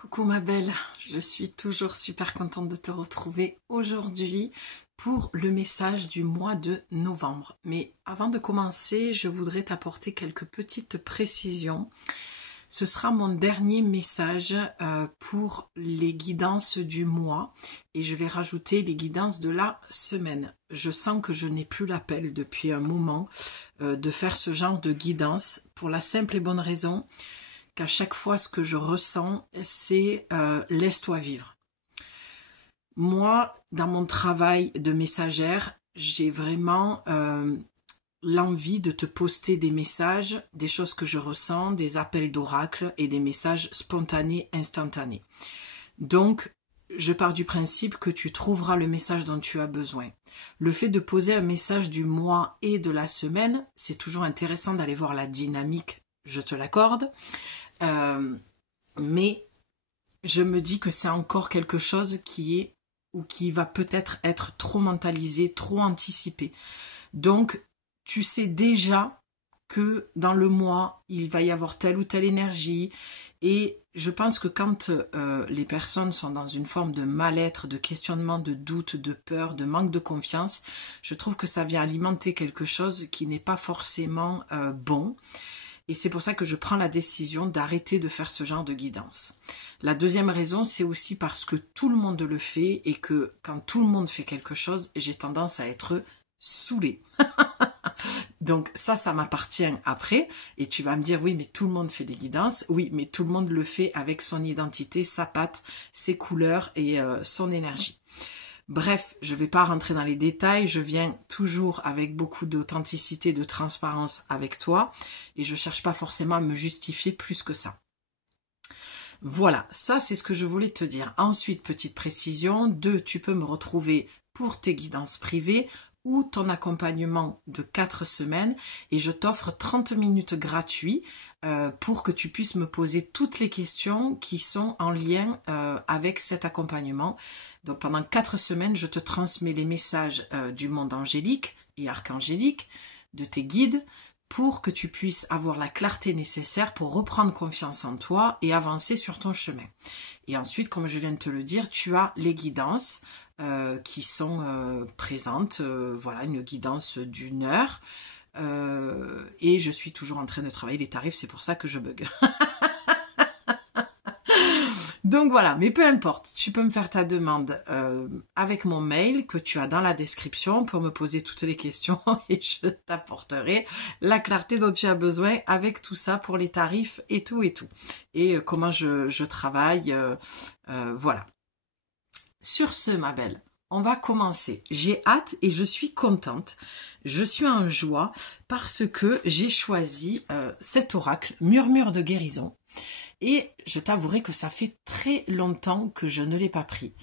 Coucou ma belle, je suis toujours super contente de te retrouver aujourd'hui pour le message du mois de novembre. Mais avant de commencer, je voudrais t'apporter quelques petites précisions. Ce sera mon dernier message pour les guidances du mois et je vais rajouter les guidances de la semaine. Je sens que je n'ai plus l'appel depuis un moment de faire ce genre de guidance pour la simple et bonne raison qu'à chaque fois ce que je ressens c'est laisse-toi vivre. Moi, dans mon travail de messagère, j'ai vraiment l'envie de te poster des messages, des choses que je ressens, des appels d'oracle et des messages spontanés, instantanés. Donc, je pars du principe que tu trouveras le message dont tu as besoin. Le fait de poser un message du mois et de la semaine, c'est toujours intéressant d'aller voir la dynamique, je te l'accorde. Mais je me dis que c'est encore quelque chose qui est ou qui va peut-être être trop mentalisé, trop anticipé. Donc, tu sais déjà que dans le mois, il va y avoir telle ou telle énergie. Et je pense que quand les personnes sont dans une forme de mal-être, de questionnement, de doute, de peur, de manque de confiance, je trouve que ça vient alimenter quelque chose qui n'est pas forcément bon. Et c'est pour ça que je prends la décision d'arrêter de faire ce genre de guidance. La deuxième raison, c'est aussi parce que tout le monde le fait et que quand tout le monde fait quelque chose, j'ai tendance à être saoulée. Donc ça m'appartient après. Et tu vas me dire, oui, mais tout le monde fait des guidances. Oui, mais tout le monde le fait avec son identité, sa patte, ses couleurs et son énergie. Bref, je ne vais pas rentrer dans les détails, je viens toujours avec beaucoup d'authenticité, de transparence avec toi et je ne cherche pas forcément à me justifier plus que ça. Voilà, ça c'est ce que je voulais te dire. Ensuite, petite précision, 2, tu peux me retrouver pour tes guidances privées ou ton accompagnement de 4 semaines et je t'offre 30 minutes gratuits pour que tu puisses me poser toutes les questions qui sont en lien avec cet accompagnement. Donc pendant 4 semaines, je te transmets les messages du monde angélique et archangélique, de tes guides, pour que tu puisses avoir la clarté nécessaire pour reprendre confiance en toi et avancer sur ton chemin. Et ensuite, comme je viens de te le dire, tu as les guidances qui sont présentes, voilà, une guidance d'1 heure. Et je suis toujours en train de travailler les tarifs, c'est pour ça que je bug. Donc voilà, mais peu importe, tu peux me faire ta demande avec mon mail que tu as dans la description pour me poser toutes les questions et je t'apporterai la clarté dont tu as besoin avec tout ça pour les tarifs et tout et tout. Et comment je travaille, voilà. Sur ce, ma belle, on va commencer. J'ai hâte et je suis contente. Je suis en joie parce que j'ai choisi cet oracle, Murmure de guérison. Et je t'avouerai que ça fait très longtemps que je ne l'ai pas pris.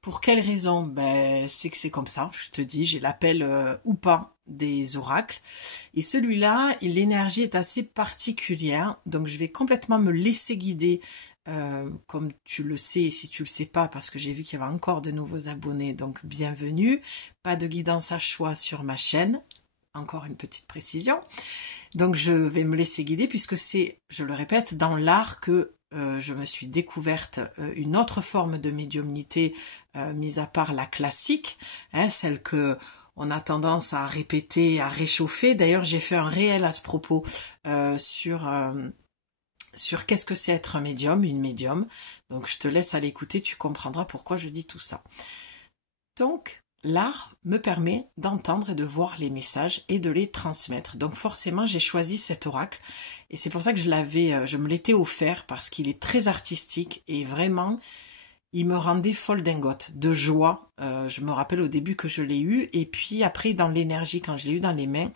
Pour quelle raison? Ben, c'est que c'est comme ça, je te dis, j'ai l'appel ou pas des oracles. Et celui-là, l'énergie est assez particulière, donc je vais complètement me laisser guider, comme tu le sais, et si tu le sais pas, parce que j'ai vu qu'il y avait encore de nouveaux abonnés, donc bienvenue. Pas de guidance à choix sur ma chaîne, encore une petite précision. Donc je vais me laisser guider puisque c'est, je le répète, dans l'art que je me suis découverte une autre forme de médiumnité, mis à part la classique, hein, celle que on a tendance à répéter, à réchauffer. D'ailleurs, j'ai fait un réel à ce propos sur qu'est-ce que c'est être un médium, une médium. Donc je te laisse aller écouter, tu comprendras pourquoi je dis tout ça. Donc, l'art me permet d'entendre et de voir les messages et de les transmettre. Donc forcément, j'ai choisi cet oracle et c'est pour ça que je me l'étais offert parce qu'il est très artistique et vraiment, il me rendait folle dingote, de joie. Je me rappelle au début que je l'ai eu et puis après dans l'énergie, quand je l'ai eu dans les mains,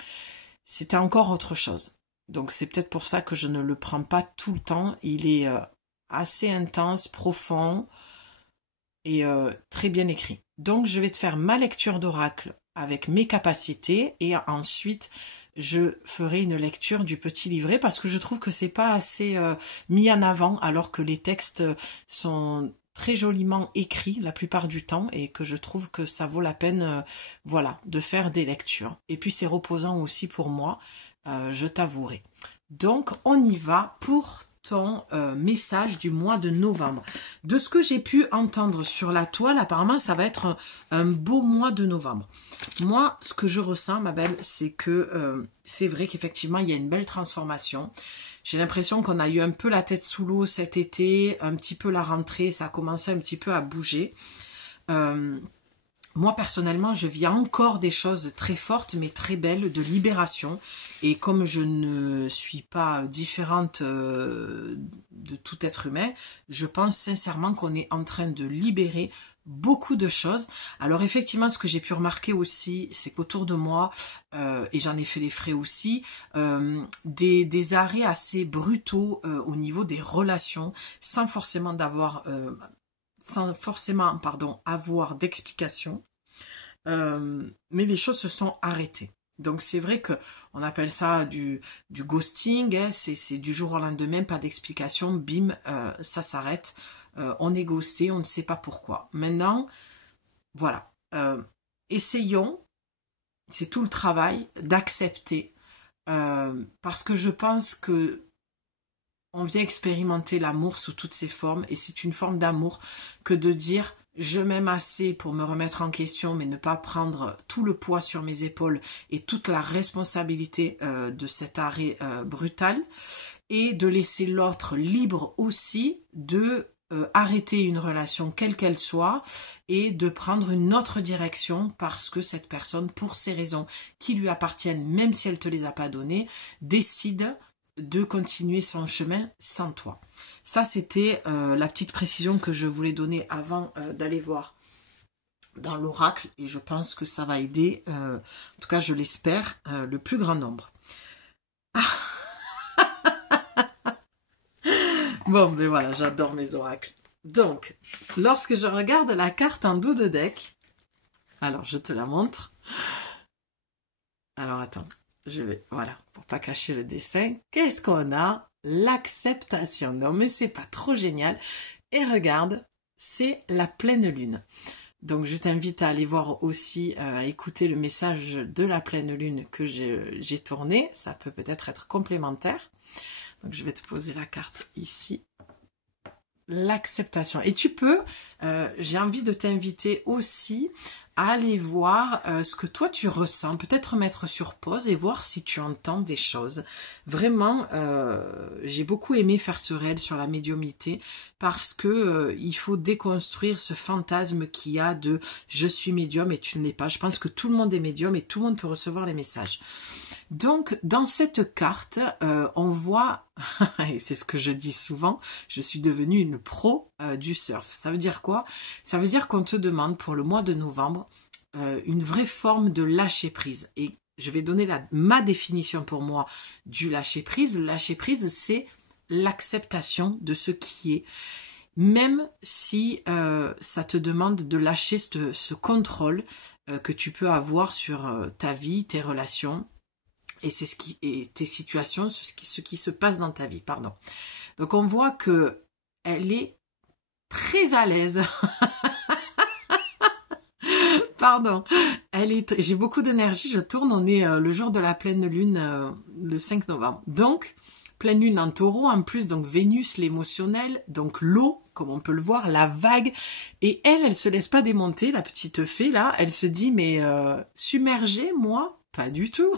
c'était encore autre chose. Donc c'est peut-être pour ça que je ne le prends pas tout le temps. Il est assez intense, profond et très bien écrit. Donc je vais te faire ma lecture d'oracle avec mes capacités et ensuite je ferai une lecture du petit livret parce que je trouve que c'est pas assez mis en avant alors que les textes sont très joliment écrits la plupart du temps et que je trouve que ça vaut la peine voilà, de faire des lectures. Et puis c'est reposant aussi pour moi, je t'avouerai. Donc on y va pour ton message du mois de novembre. De ce que j'ai pu entendre sur la toile, apparemment, ça va être un beau mois de novembre. Moi, ce que je ressens, ma belle, c'est que c'est vrai qu'effectivement, il y a une belle transformation. J'ai l'impression qu'on a eu un peu la tête sous l'eau cet été, un petit peu la rentrée, ça a commencé un petit peu à bouger. Moi, personnellement, je vis encore des choses très fortes, mais très belles, de libération. Et comme je ne suis pas différente de tout être humain, je pense sincèrement qu'on est en train de libérer beaucoup de choses. Alors effectivement, ce que j'ai pu remarquer aussi, c'est qu'autour de moi, et j'en ai fait les frais aussi, des arrêts assez brutaux au niveau des relations, sans forcément avoir d'explication, mais les choses se sont arrêtées. Donc c'est vrai que on appelle ça du ghosting, hein, c'est du jour au lendemain, pas d'explication, bim, ça s'arrête, on est ghosté, on ne sait pas pourquoi. Maintenant, voilà, essayons, c'est tout le travail d'accepter, parce que je pense que on vient expérimenter l'amour sous toutes ses formes, et c'est une forme d'amour que de dire je m'aime assez pour me remettre en question, mais ne pas prendre tout le poids sur mes épaules et toute la responsabilité de cet arrêt brutal, et de laisser l'autre libre aussi de arrêter une relation quelle qu'elle soit et de prendre une autre direction parce que cette personne, pour ces raisons qui lui appartiennent, même si elle ne te les a pas données, décide de continuer son chemin sans toi. Ça, c'était la petite précision que je voulais donner avant d'aller voir dans l'oracle, et je pense que ça va aider, en tout cas je l'espère, le plus grand nombre. Bon, ben voilà, j'adore mes oracles. Donc, lorsque je regarde la carte en dos de deck, alors je te la montre. Alors attends, je vais, voilà, pour pas cacher le dessin. Qu'est-ce qu'on a? L'acceptation. Non, mais c'est pas trop génial. Et regarde, c'est la pleine lune. Donc je t'invite à aller voir aussi, à écouter le message de la pleine lune que j'ai tourné. Ça peut peut-être être complémentaire. Donc je vais te poser la carte ici. L'acceptation. Et tu peux, j'ai envie de t'inviter aussi à aller voir ce que toi tu ressens, peut-être mettre sur pause et voir si tu entends des choses. Vraiment, j'ai beaucoup aimé faire ce réel sur la médiumnité parce que il faut déconstruire ce fantasme qu'il y a de je suis médium et tu ne l'es pas. Je pense que tout le monde est médium et tout le monde peut recevoir les messages. Donc, dans cette carte, on voit, et c'est ce que je dis souvent, je suis devenue une pro du surf. Ça veut dire quoi? Ça veut dire qu'on te demande pour le mois de novembre une vraie forme de lâcher prise. Et je vais donner ma définition pour moi du lâcher prise. Le lâcher prise, c'est l'acceptation de ce qui est. Même si ça te demande de lâcher ce contrôle que tu peux avoir sur ta vie, tes relations, et tes situations, ce qui se passe dans ta vie, pardon. Donc on voit que elle est très à l'aise. Pardon. J'ai beaucoup d'énergie, je tourne, on est le jour de la pleine lune, le 5 novembre. Donc, pleine lune en taureau, en plus, donc Vénus, l'émotionnel, donc l'eau, comme on peut le voir, la vague. Et elle se laisse pas démonter, la petite fée, là. Elle se dit, mais submergée, moi, pas du tout.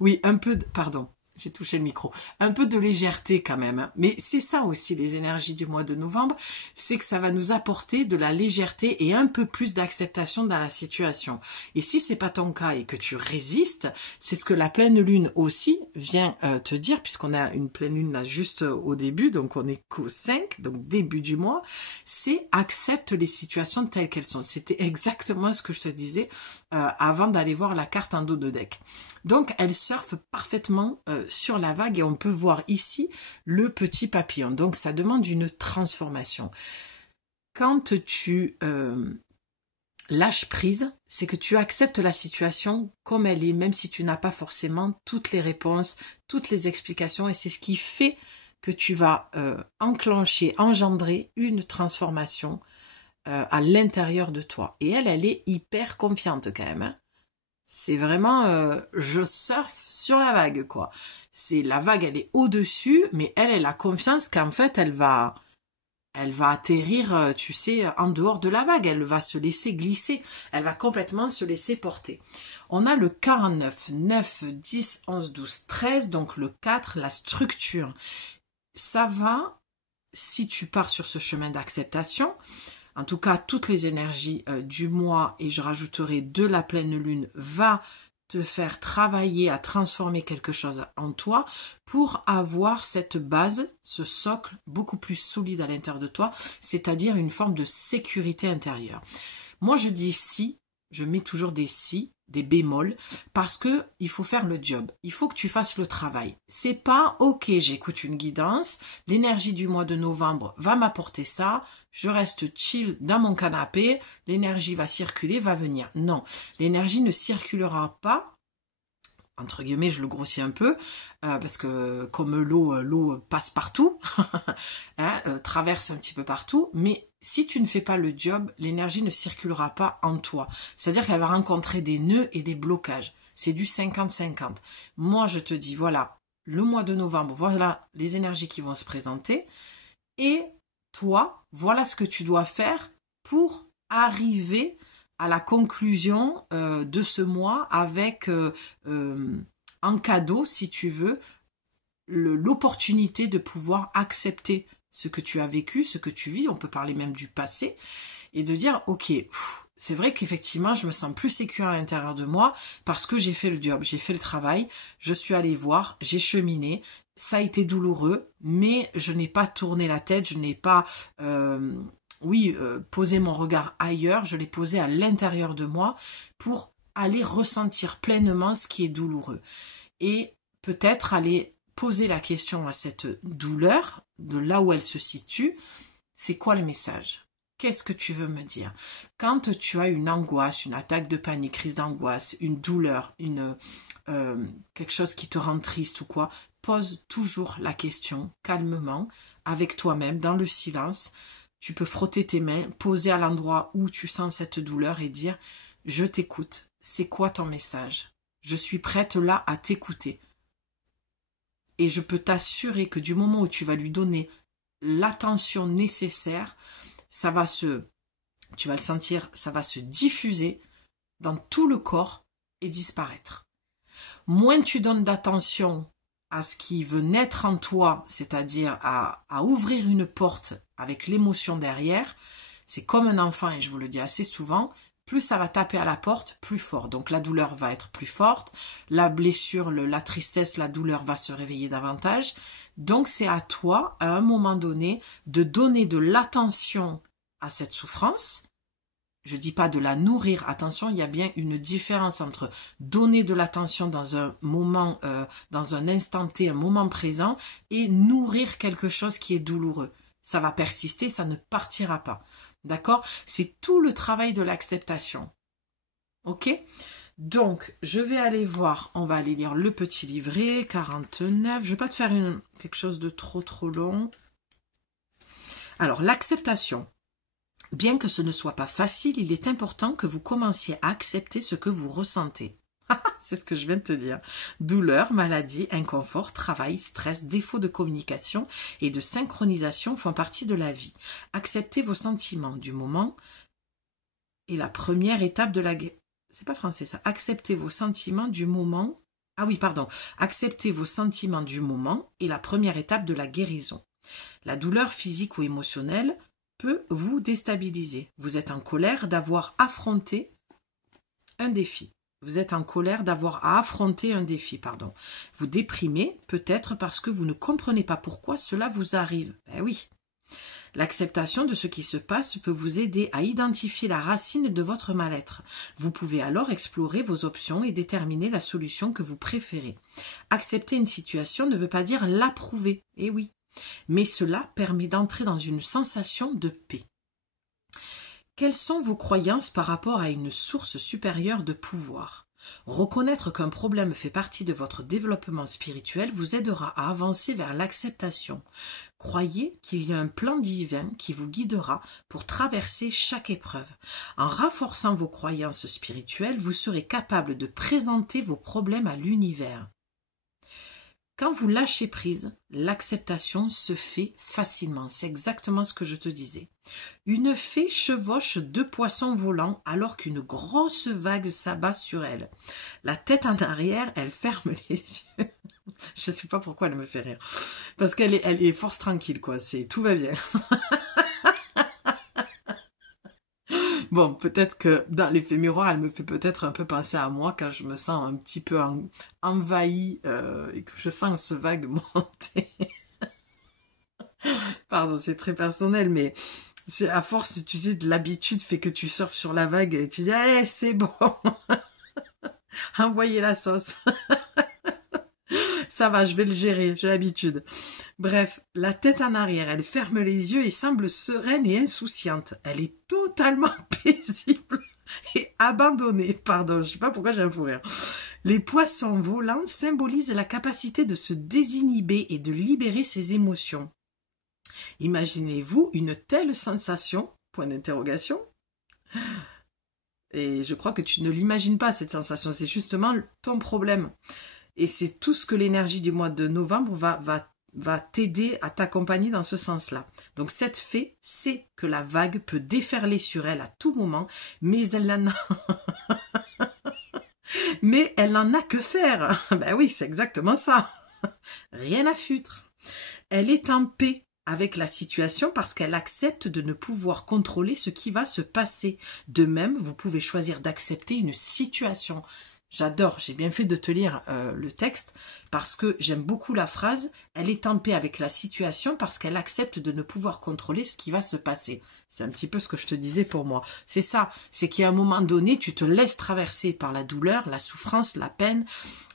Oui, un peu de... Pardon, j'ai touché le micro. Un peu de légèreté quand même. Mais c'est ça aussi, les énergies du mois de novembre, c'est que ça va nous apporter de la légèreté et un peu plus d'acceptation dans la situation. Et si c'est pas ton cas et que tu résistes, c'est ce que la pleine lune aussi vient te dire, puisqu'on a une pleine lune là juste au début, donc on est qu'au 5, donc début du mois, c'est accepte les situations telles qu'elles sont. C'était exactement ce que je te disais avant d'aller voir la carte en dos de deck. Donc elle surfe parfaitement sur la vague et on peut voir ici le petit papillon. Donc ça demande une transformation. Quand tu lâches prise, c'est que tu acceptes la situation comme elle est, même si tu n'as pas forcément toutes les réponses, toutes les explications, et c'est ce qui fait que tu vas engendrer une transformation à l'intérieur de toi. Et elle est hyper confiante quand même, hein. C'est vraiment, je surfe sur la vague, quoi. C'est la vague, elle est au-dessus, mais elle a confiance qu'en fait, elle va atterrir, tu sais, en dehors de la vague. Elle va se laisser glisser. Elle va complètement se laisser porter. On a le 49, 9, 10, 11, 12, 13. Donc le 4, la structure. Ça va, si tu pars sur ce chemin d'acceptation, en tout cas, toutes les énergies du mois, et je rajouterai de la pleine lune, va te faire travailler à transformer quelque chose en toi pour avoir cette base, ce socle beaucoup plus solide à l'intérieur de toi, c'est-à-dire une forme de sécurité intérieure. Moi, je dis si, je mets toujours des si, des bémols, parce que il faut faire le job. Il faut que tu fasses le travail. C'est pas, ok, j'écoute une guidance, l'énergie du mois de novembre va m'apporter ça, je reste chill dans mon canapé, l'énergie va circuler, va venir. Non, l'énergie ne circulera pas, entre guillemets, je le grossis un peu, parce que comme l'eau passe partout, hein, traverse un petit peu partout, mais si tu ne fais pas le job, l'énergie ne circulera pas en toi. C'est-à-dire qu'elle va rencontrer des nœuds et des blocages. C'est du 50-50. Moi, je te dis, voilà, le mois de novembre, voilà les énergies qui vont se présenter, et toi, voilà ce que tu dois faire pour arriver à la conclusion de ce mois avec en cadeau, si tu veux, l'opportunité de pouvoir accepter ce que tu as vécu, ce que tu vis, on peut parler même du passé, et de dire, ok, c'est vrai qu'effectivement, je me sens plus sécure à l'intérieur de moi parce que j'ai fait le job, j'ai fait le travail, je suis allée voir, j'ai cheminé, ça a été douloureux, mais je n'ai pas tourné la tête, je n'ai pas, posé mon regard ailleurs, je l'ai posé à l'intérieur de moi pour aller ressentir pleinement ce qui est douloureux. Et peut-être aller poser la question à cette douleur, de là où elle se situe, c'est quoi le message ? Qu'est-ce que tu veux me dire? Quand tu as une angoisse, une attaque de panique, crise d'angoisse, une douleur, quelque chose qui te rend triste ou quoi, pose toujours la question calmement, avec toi-même, dans le silence. Tu peux frotter tes mains, poser à l'endroit où tu sens cette douleur et dire « Je t'écoute, c'est quoi ton message? Je suis prête là à t'écouter. » Et je peux t'assurer que du moment où tu vas lui donner l'attention nécessaire, tu vas le sentir, ça va se diffuser dans tout le corps et disparaître. Moins tu donnes d'attention à ce qui veut naître en toi, c'est-à-dire à ouvrir une porte avec l'émotion derrière, c'est comme un enfant, et je vous le dis assez souvent, plus ça va taper à la porte, plus fort. Donc la douleur va être plus forte, la blessure, la tristesse, la douleur va se réveiller davantage. Donc c'est à toi, à un moment donné, de donner de l'attention à cette souffrance. Je dis pas de la nourrir, attention, il y a bien une différence entre donner de l'attention dans un moment, dans un instant T, un moment présent, et nourrir quelque chose qui est douloureux. Ça va persister, ça ne partira pas. D'accord? C'est tout le travail de l'acceptation. Ok? Donc, je vais aller voir, on va aller lire le petit livret, 49. Je ne vais pas te faire quelque chose de trop long. Alors, l'acceptation. Bien que ce ne soit pas facile, il est important que vous commenciez à accepter ce que vous ressentez. C'est ce que je viens de te dire. Douleur, maladie, inconfort, travail, stress, défaut de communication et de synchronisation font partie de la vie. Acceptez vos sentiments du moment est la première étape de la... C'est pas français ça. Acceptez vos sentiments du moment... Ah oui, pardon. Acceptez vos sentiments du moment est la première étape de la guérison. La douleur physique ou émotionnelle peut vous déstabiliser. Vous êtes en colère d'avoir affronté un défi. Vous êtes en colère d'avoir à affronter un défi, pardon. Vous déprimez peut-être parce que vous ne comprenez pas pourquoi cela vous arrive. Ben oui. L'acceptation de ce qui se passe peut vous aider à identifier la racine de votre mal-être. Vous pouvez alors explorer vos options et déterminer la solution que vous préférez. Accepter une situation ne veut pas dire l'approuver. Eh oui. Mais cela permet d'entrer dans une sensation de paix. Quelles sont vos croyances par rapport à une source supérieure de pouvoir? Reconnaître qu'un problème fait partie de votre développement spirituel vous aidera à avancer vers l'acceptation. Croyez qu'il y a un plan divin qui vous guidera pour traverser chaque épreuve. En renforçant vos croyances spirituelles, vous serez capable de présenter vos problèmes à l'univers. Quand vous lâchez prise, l'acceptation se fait facilement. C'est exactement ce que je te disais. Une fée chevauche 2 poissons volants alors qu'une grosse vague s'abat sur elle. La tête en arrière, elle ferme les yeux. Je ne sais pas pourquoi elle me fait rire. Parce qu'elle est force tranquille, quoi. Tout va bien. Bon, peut-être que dans l'effet miroir, elle me fait peut-être un peu penser à moi quand je me sens un petit peu envahie et que je sens ce vague monter. Pardon, c'est très personnel, mais c'est à force, tu sais, de l'habitude fait que tu surfes sur la vague et tu dis, allez, c'est bon, envoyez la sauce. Ça va, je vais le gérer, j'ai l'habitude. Bref, la tête en arrière, elle ferme les yeux et semble sereine et insouciante. Elle est totalement paisible et abandonnée. Pardon, je sais pas pourquoi j'ai un fou rire. Les poissons volants symbolisent la capacité de se désinhiber et de libérer ses émotions. Imaginez-vous une telle sensation, point d'interrogation. Et je crois que tu ne l'imagines pas, cette sensation, c'est justement ton problème. Et c'est tout ce que l'énergie du mois de novembre va t'aider à t'accompagner dans ce sens-là. Donc cette fée sait que la vague peut déferler sur elle à tout moment, mais elle n'en a que faire. Ben oui, c'est exactement ça. Rien à foutre. Elle est en paix avec la situation parce qu'elle accepte de ne pouvoir contrôler ce qui va se passer. De même, vous pouvez choisir d'accepter une situation. J'adore, j'ai bien fait de te lire le texte parce que j'aime beaucoup la phrase « Elle est en paix avec la situation parce qu'elle accepte de ne pouvoir contrôler ce qui va se passer ». C'est un petit peu ce que je te disais pour moi. C'est ça, c'est qu'à un moment donné, tu te laisses traverser par la douleur, la souffrance, la peine,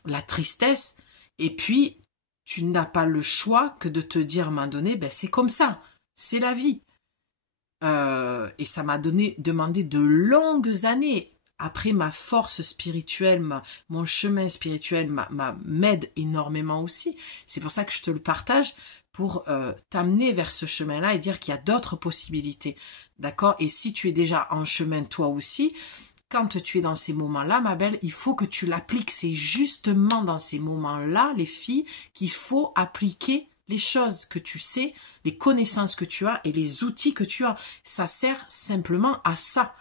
la tristesse, et puis tu n'as pas le choix que de te dire à un moment donné, ben c'est comme ça, c'est la vie. Et ça m'a demandé de longues années. Après, ma force spirituelle, mon chemin spirituel m'aide énormément aussi. C'est pour ça que je te le partage, pour t'amener vers ce chemin-là et dire qu'il y a d'autres possibilités. D'accord? Et si tu es déjà en chemin toi aussi, quand tu es dans ces moments-là, ma belle, il faut que tu l'appliques. C'est justement dans ces moments-là, les filles, qu'il faut appliquer les choses que tu sais, les connaissances que tu as et les outils que tu as. Ça sert simplement à ça.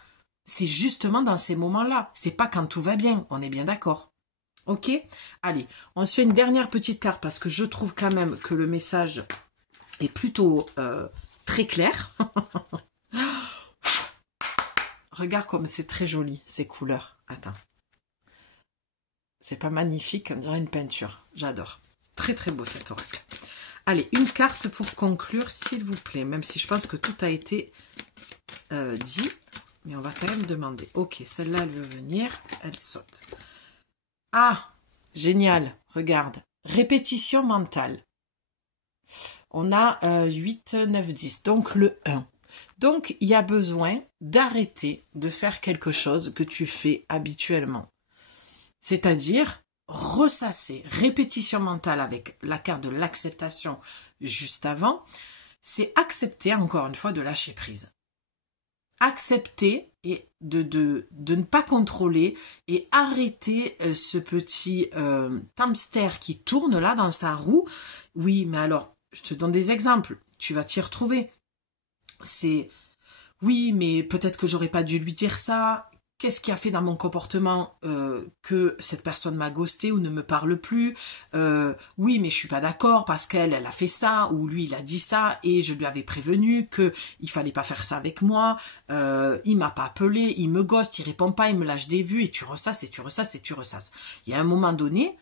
C'est justement dans ces moments-là. C'est pas quand tout va bien. On est bien d'accord. Ok? Allez, on se fait une dernière petite carte parce que je trouve quand même que le message est plutôt très clair. Regarde comme c'est très joli, ces couleurs. Attends. C'est pas magnifique, on dirait une peinture. J'adore. Très très beau cet oracle. Allez, une carte pour conclure, s'il vous plaît. Même si je pense que tout a été dit. Mais on va quand même demander. Ok, celle-là, elle veut venir. Elle saute. Ah, génial. Regarde. Répétition mentale. On a 8, 9, 10. Donc, le 1. Donc, il y a besoin d'arrêter de faire quelque chose que tu fais habituellement. C'est-à-dire ressasser. Répétition mentale avec la carte de l'acceptation juste avant. C'est accepter, encore une fois, de lâcher prise. Accepter et de ne pas contrôler et arrêter ce petit hamster qui tourne là dans sa roue. Oui, mais alors, je te donne des exemples. Tu vas t'y retrouver. C'est, oui, mais peut-être que j'aurais pas dû lui dire ça. Qu'est-ce qui a fait dans mon comportement que cette personne m'a ghosté ou ne me parle plus? Oui, mais je suis pas d'accord parce qu'elle a fait ça ou lui il a dit ça et je lui avais prévenu que il fallait pas faire ça avec moi. Il m'a pas appelé, il me ghoste, il répond pas, il me lâche des vues et tu ressasses et tu ressasses et tu ressasses. Il y a un moment donné,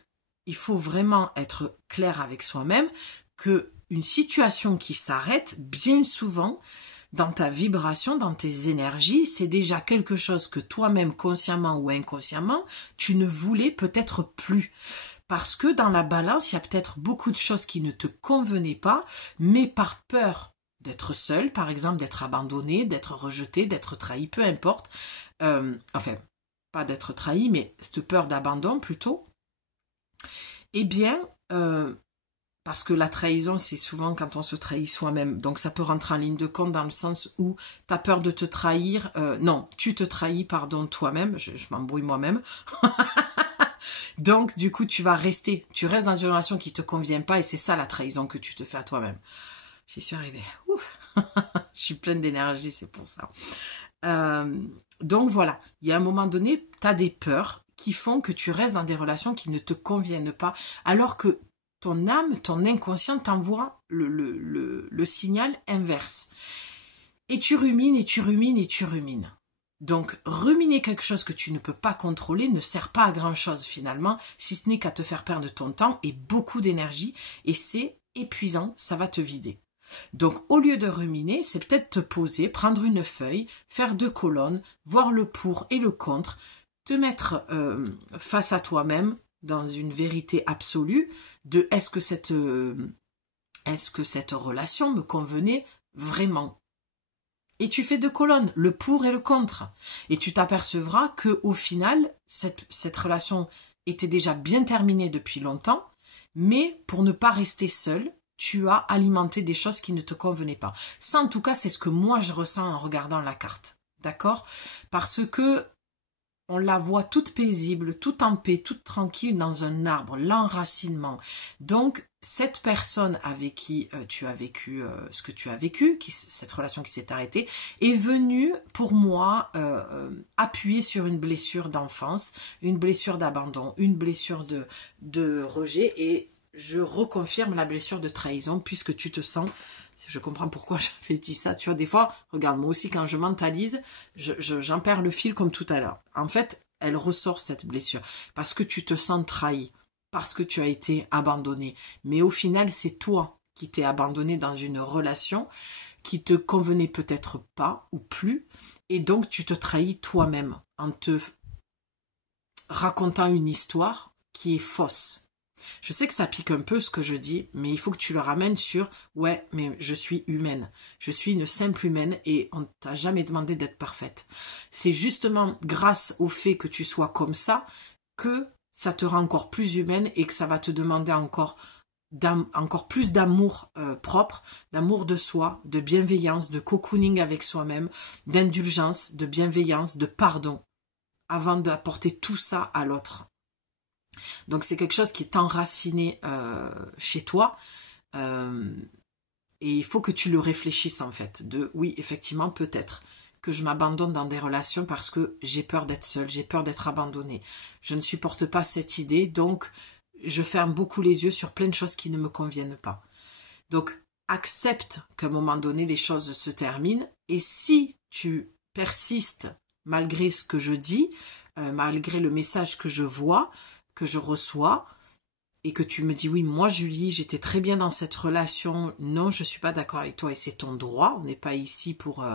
il faut vraiment être clair avec soi-même que une situation qui s'arrête, bien souvent, dans ta vibration, dans tes énergies, c'est déjà quelque chose que toi-même, consciemment ou inconsciemment, tu ne voulais peut-être plus. Parce que dans la balance, il y a peut-être beaucoup de choses qui ne te convenaient pas, mais par peur d'être seul, par exemple, d'être abandonné, d'être rejeté, d'être trahi, peu importe. Enfin, pas d'être trahi, mais cette peur d'abandon plutôt. Eh bien, parce que la trahison, c'est souvent quand on se trahit soi-même. Donc, ça peut rentrer en ligne de compte dans le sens où tu as peur de te trahir. Non, tu te trahis, pardon, toi-même. Je m'embrouille moi-même. Donc, du coup, tu restes dans une relation qui te convient pas et c'est ça la trahison que tu te fais à toi-même. J'y suis arrivée. Je suis pleine d'énergie, c'est pour ça. Donc voilà, il y a un moment donné, tu as des peurs qui font que tu restes dans des relations qui ne te conviennent pas, alors que ton âme, ton inconscient t'envoie le signal inverse. Et tu rumines, et tu rumines, et tu rumines. Donc, ruminer quelque chose que tu ne peux pas contrôler ne sert pas à grand-chose finalement, si ce n'est qu'à te faire perdre ton temps et beaucoup d'énergie, et c'est épuisant, ça va te vider. Donc, au lieu de ruminer, c'est peut-être te poser, prendre une feuille, faire 2 colonnes, voir le pour et le contre, te mettre face à toi-même dans une vérité absolue de est-ce que cette relation me convenait vraiment. Et tu fais 2 colonnes, le pour et le contre. Et tu t'apercevras que au final, cette relation était déjà bien terminée depuis longtemps, mais pour ne pas rester seul, tu as alimenté des choses qui ne te convenaient pas. Ça, en tout cas, c'est ce que moi je ressens en regardant la carte. D'accord? Parce que on la voit toute paisible, toute en paix, toute tranquille dans un arbre, l'enracinement. Donc, cette personne avec qui tu as vécu ce que tu as vécu, cette relation qui s'est arrêtée, est venue pour moi appuyer sur une blessure d'enfance, une blessure d'abandon, une blessure de rejet, et je reconfirme la blessure de trahison puisque tu te sens... Je comprends pourquoi j'avais dit ça. Tu vois, des fois, regarde, moi aussi, quand je mentalise, j'en perds le fil comme tout à l'heure. En fait, elle ressort cette blessure parce que tu te sens trahi, parce que tu as été abandonné. Mais au final, c'est toi qui t'es abandonné dans une relation qui te convenait peut-être pas ou plus. Et donc, tu te trahis toi-même en te racontant une histoire qui est fausse. Je sais que ça pique un peu ce que je dis, mais il faut que tu le ramènes sur « ouais, mais je suis humaine. Je suis une simple humaine et on t'a jamais demandé d'être parfaite. » C'est justement grâce au fait que tu sois comme ça que ça te rend encore plus humaine et que ça va te demander encore plus d'amour propre, d'amour de soi, de bienveillance, de cocooning avec soi-même, d'indulgence, de bienveillance, de pardon, avant d'apporter tout ça à l'autre. Donc c'est quelque chose qui est enraciné chez toi et il faut que tu le réfléchisses en fait, de oui effectivement peut-être que je m'abandonne dans des relations parce que j'ai peur d'être seule, j'ai peur d'être abandonnée, je ne supporte pas cette idée, donc je ferme beaucoup les yeux sur plein de choses qui ne me conviennent pas. Donc accepte qu'à un moment donné les choses se terminent et si tu persistes malgré ce que je dis, malgré le message que je vois, que je reçois et que tu me dis oui, moi Julie, j'étais très bien dans cette relation, non, je suis pas d'accord avec toi et c'est ton droit, on n'est pas ici pour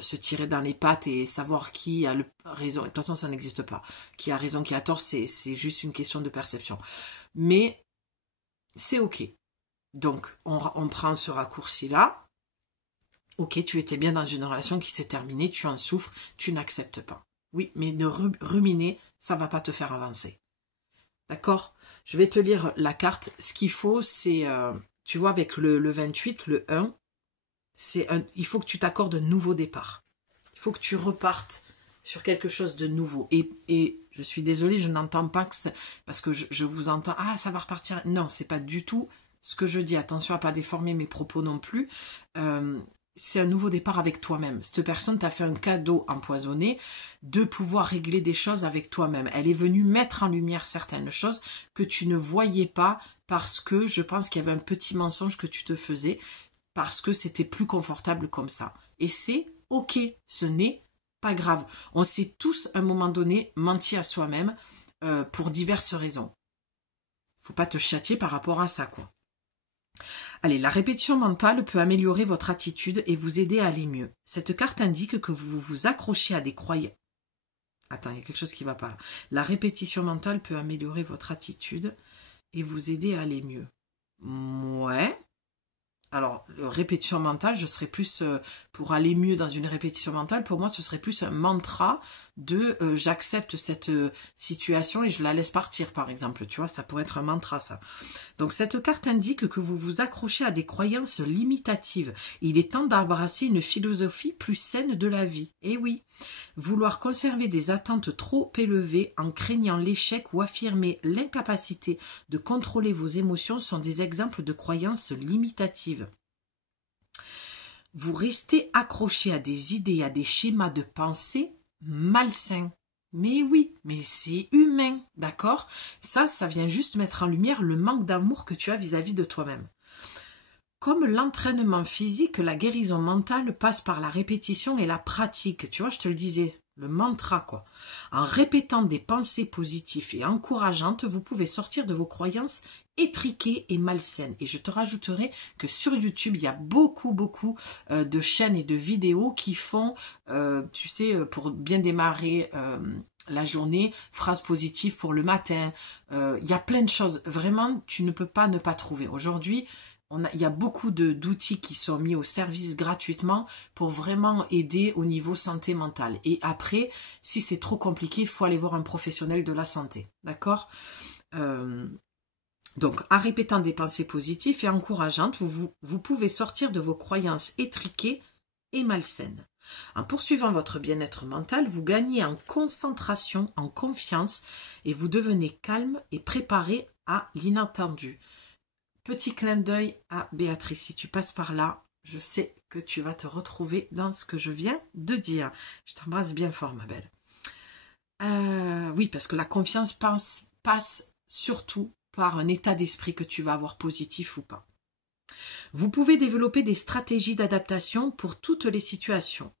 se tirer dans les pattes et savoir qui a raison, de toute façon ça n'existe pas, qui a raison, qui a tort, c'est juste une question de perception, mais c'est ok, donc on prend ce raccourci-là, ok, tu étais bien dans une relation qui s'est terminée, tu en souffres, tu n'acceptes pas, oui, mais de ruminer, ça va pas te faire avancer. D'accord? Je vais te lire la carte. Ce qu'il faut, c'est, tu vois, avec le 28, le 1, il faut que tu t'accordes un nouveau départ. Il faut que tu repartes sur quelque chose de nouveau. Et je suis désolée, je n'entends pas que c'est... Parce que je vous entends, ah, ça va repartir. Non, c'est pas du tout ce que je dis. Attention à pas déformer mes propos non plus. C'est un nouveau départ avec toi-même. Cette personne t'a fait un cadeau empoisonné de pouvoir régler des choses avec toi-même. Elle est venue mettre en lumière certaines choses que tu ne voyais pas parce que je pense qu'il y avait un petit mensonge que tu te faisais parce que c'était plus confortable comme ça. Et c'est ok, ce n'est pas grave. On s'est tous à un moment donné menti à soi-même pour diverses raisons. Faut pas te châtier par rapport à ça, quoi. Allez, la répétition mentale peut améliorer votre attitude et vous aider à aller mieux. Cette carte indique que vous vous accrochez à des croyances. Attends, il y a quelque chose qui ne va pas là. La répétition mentale peut améliorer votre attitude et vous aider à aller mieux. Ouais. Alors, répétition mentale, je serais plus, pour aller mieux dans une répétition mentale, pour moi, ce serait plus un mantra de j'accepte cette situation et je la laisse partir, par exemple. Tu vois, ça pourrait être un mantra, ça. Donc, cette carte indique que vous vous accrochez à des croyances limitatives. Il est temps d'embrasser une philosophie plus saine de la vie. Et oui, Vouloir conserver des attentes trop élevées en craignant l'échec ou affirmer l'incapacité de contrôler vos émotions sont des exemples de croyances limitatives. Vous restez accroché à des idées, à des schémas de pensée malsains. Mais oui, mais c'est humain, d'accord? Ça vient juste mettre en lumière le manque d'amour que tu as vis-à-vis de toi-même. Comme l'entraînement physique, la guérison mentale passe par la répétition et la pratique. Tu vois, je te le disais, le mantra, quoi. En répétant des pensées positives et encourageantes, vous pouvez sortir de vos croyances étriquées et malsaines. Et je te rajouterai que sur YouTube, il y a beaucoup de chaînes et de vidéos qui font, tu sais, pour bien démarrer la journée, phrases positives pour le matin. Il y a plein de choses. Vraiment, tu ne peux pas ne pas trouver. Aujourd'hui, il y a beaucoup d'outils qui sont mis au service gratuitement pour vraiment aider au niveau santé mentale. Et après, si c'est trop compliqué, il faut aller voir un professionnel de la santé. D'accord? Donc, en répétant des pensées positives et encourageantes, vous pouvez sortir de vos croyances étriquées et malsaines. En poursuivant votre bien-être mental, vous gagnez en concentration, en confiance et vous devenez calme et préparé à l'inattendu. Petit clin d'œil à Béatrice, si tu passes par là, je sais que tu vas te retrouver dans ce que je viens de dire. Je t'embrasse bien fort, ma belle. Oui, parce que la confiance passe surtout par un état d'esprit que tu vas avoir positif ou pas. Vous pouvez développer des stratégies d'adaptation pour toutes les situations.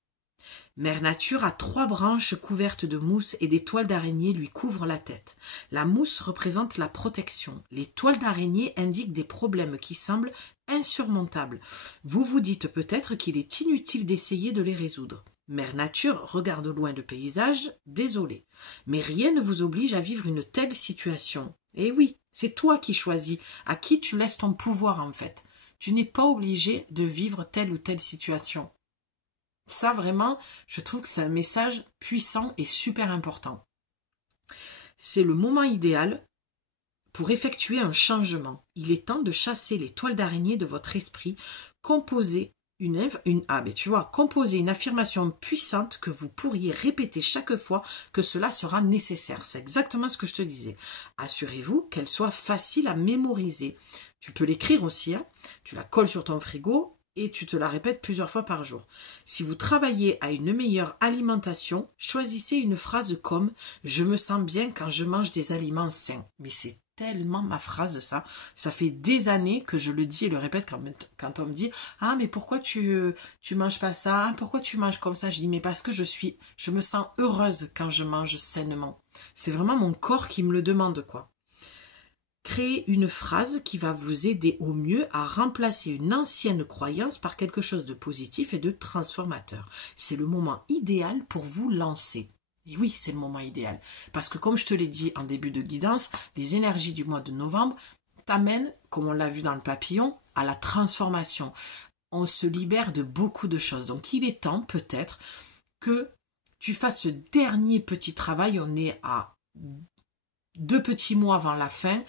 Mère Nature a 3 branches couvertes de mousse et des toiles d'araignée lui couvrent la tête. La mousse représente la protection. Les toiles d'araignée indiquent des problèmes qui semblent insurmontables. Vous vous dites peut-être qu'il est inutile d'essayer de les résoudre. Mère Nature regarde au loin le paysage, désolé. Mais rien ne vous oblige à vivre une telle situation. Et oui, c'est toi qui choisis, à qui tu laisses ton pouvoir en fait. Tu n'es pas obligé de vivre telle ou telle situation. Ça, vraiment, je trouve que c'est un message puissant et super important. C'est le moment idéal pour effectuer un changement. Il est temps de chasser les toiles d'araignée de votre esprit. Composez composez une affirmation puissante que vous pourriez répéter chaque fois que cela sera nécessaire. C'est exactement ce que je te disais. Assurez-vous qu'elle soit facile à mémoriser. Tu peux l'écrire aussi, hein. Tu la colles sur ton frigo et tu te la répètes plusieurs fois par jour. Si vous travaillez à une meilleure alimentation, choisissez une phrase comme « Je me sens bien quand je mange des aliments sains ». Mais c'est tellement ma phrase, ça. Ça fait des années que je le dis et le répète quand on me dit « Ah, mais pourquoi tu manges pas ça? Pourquoi tu manges comme ça ?» Je dis « Mais parce que je me sens heureuse quand je mange sainement. » C'est vraiment mon corps qui me le demande, quoi. Créez une phrase qui va vous aider au mieux à remplacer une ancienne croyance par quelque chose de positif et de transformateur. C'est le moment idéal pour vous lancer. Et oui, c'est le moment idéal. Parce que comme je te l'ai dit en début de guidance, les énergies du mois de novembre t'amènent, comme on l'a vu dans le papillon, à la transformation. On se libère de beaucoup de choses. Donc il est temps peut-être que tu fasses ce dernier petit travail. On est à 2 petits mois avant la fin,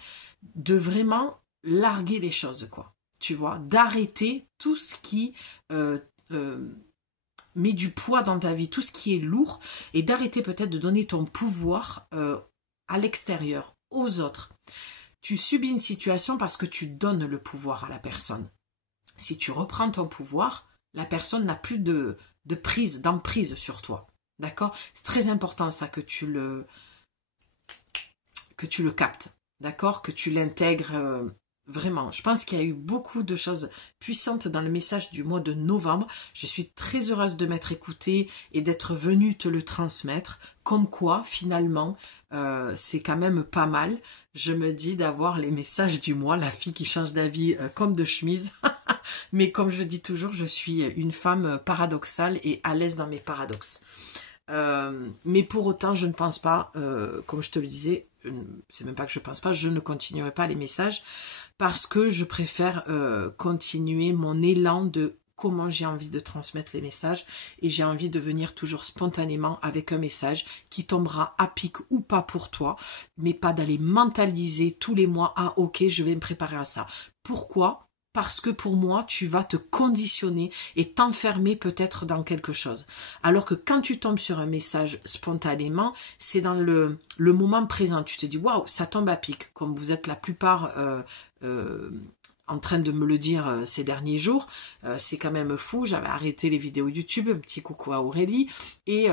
de vraiment larguer les choses, quoi. Tu vois, d'arrêter tout ce qui met du poids dans ta vie, tout ce qui est lourd, et d'arrêter peut-être de donner ton pouvoir à l'extérieur, aux autres. Tu subis une situation parce que tu donnes le pouvoir à la personne. Si tu reprends ton pouvoir, la personne n'a plus d'emprise sur toi. D'accord? C'est très important ça que tu le captes, d'accord, que tu l'intègres vraiment. Je pense qu'il y a eu beaucoup de choses puissantes dans le message du mois de novembre. Je suis très heureuse de m'être écoutée et d'être venue te le transmettre. Comme quoi, finalement, c'est quand même pas mal. Je me dis d'avoir les messages du mois, la fille qui change d'avis comme de chemise. Mais comme je dis toujours, je suis une femme paradoxale et à l'aise dans mes paradoxes. Mais pour autant, je ne pense pas, comme je te le disais, c'est même pas que je pense pas, je ne continuerai pas les messages parce que je préfère continuer mon élan de comment j'ai envie de transmettre les messages et j'ai envie de venir toujours spontanément avec un message qui tombera à pic ou pas pour toi, mais pas d'aller mentaliser tous les mois, ah ok, je vais me préparer à ça. Pourquoi ? parce que pour moi, tu vas te conditionner et t'enfermer peut-être dans quelque chose. Alors que quand tu tombes sur un message spontanément, c'est dans le moment présent. Tu te dis, waouh, ça tombe à pic, comme vous êtes la plupart en train de me le dire ces derniers jours. C'est quand même fou, j'avais arrêté les vidéos YouTube, un petit coucou à Aurélie, et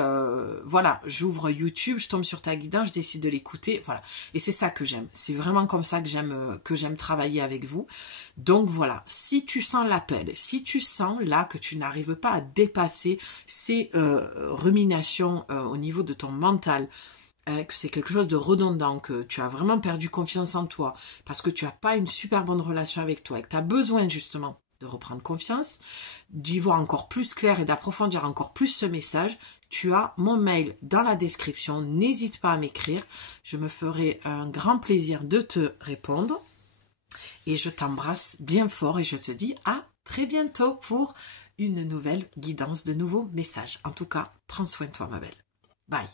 voilà, j'ouvre YouTube, je tombe sur ta guidance, je décide de l'écouter, voilà. Et c'est ça que j'aime, c'est vraiment comme ça que j'aime travailler avec vous. Donc voilà, si tu sens l'appel, si tu sens là que tu n'arrives pas à dépasser ces ruminations au niveau de ton mental, que c'est quelque chose de redondant, que tu as vraiment perdu confiance en toi, parce que tu n'as pas une super bonne relation avec toi, et que tu as besoin justement de reprendre confiance, d'y voir encore plus clair et d'approfondir encore plus ce message, tu as mon mail dans la description, n'hésite pas à m'écrire, je me ferai un grand plaisir de te répondre, et je t'embrasse bien fort et je te dis à très bientôt pour une nouvelle guidance, de nouveaux messages. En tout cas, prends soin de toi ma belle. Bye.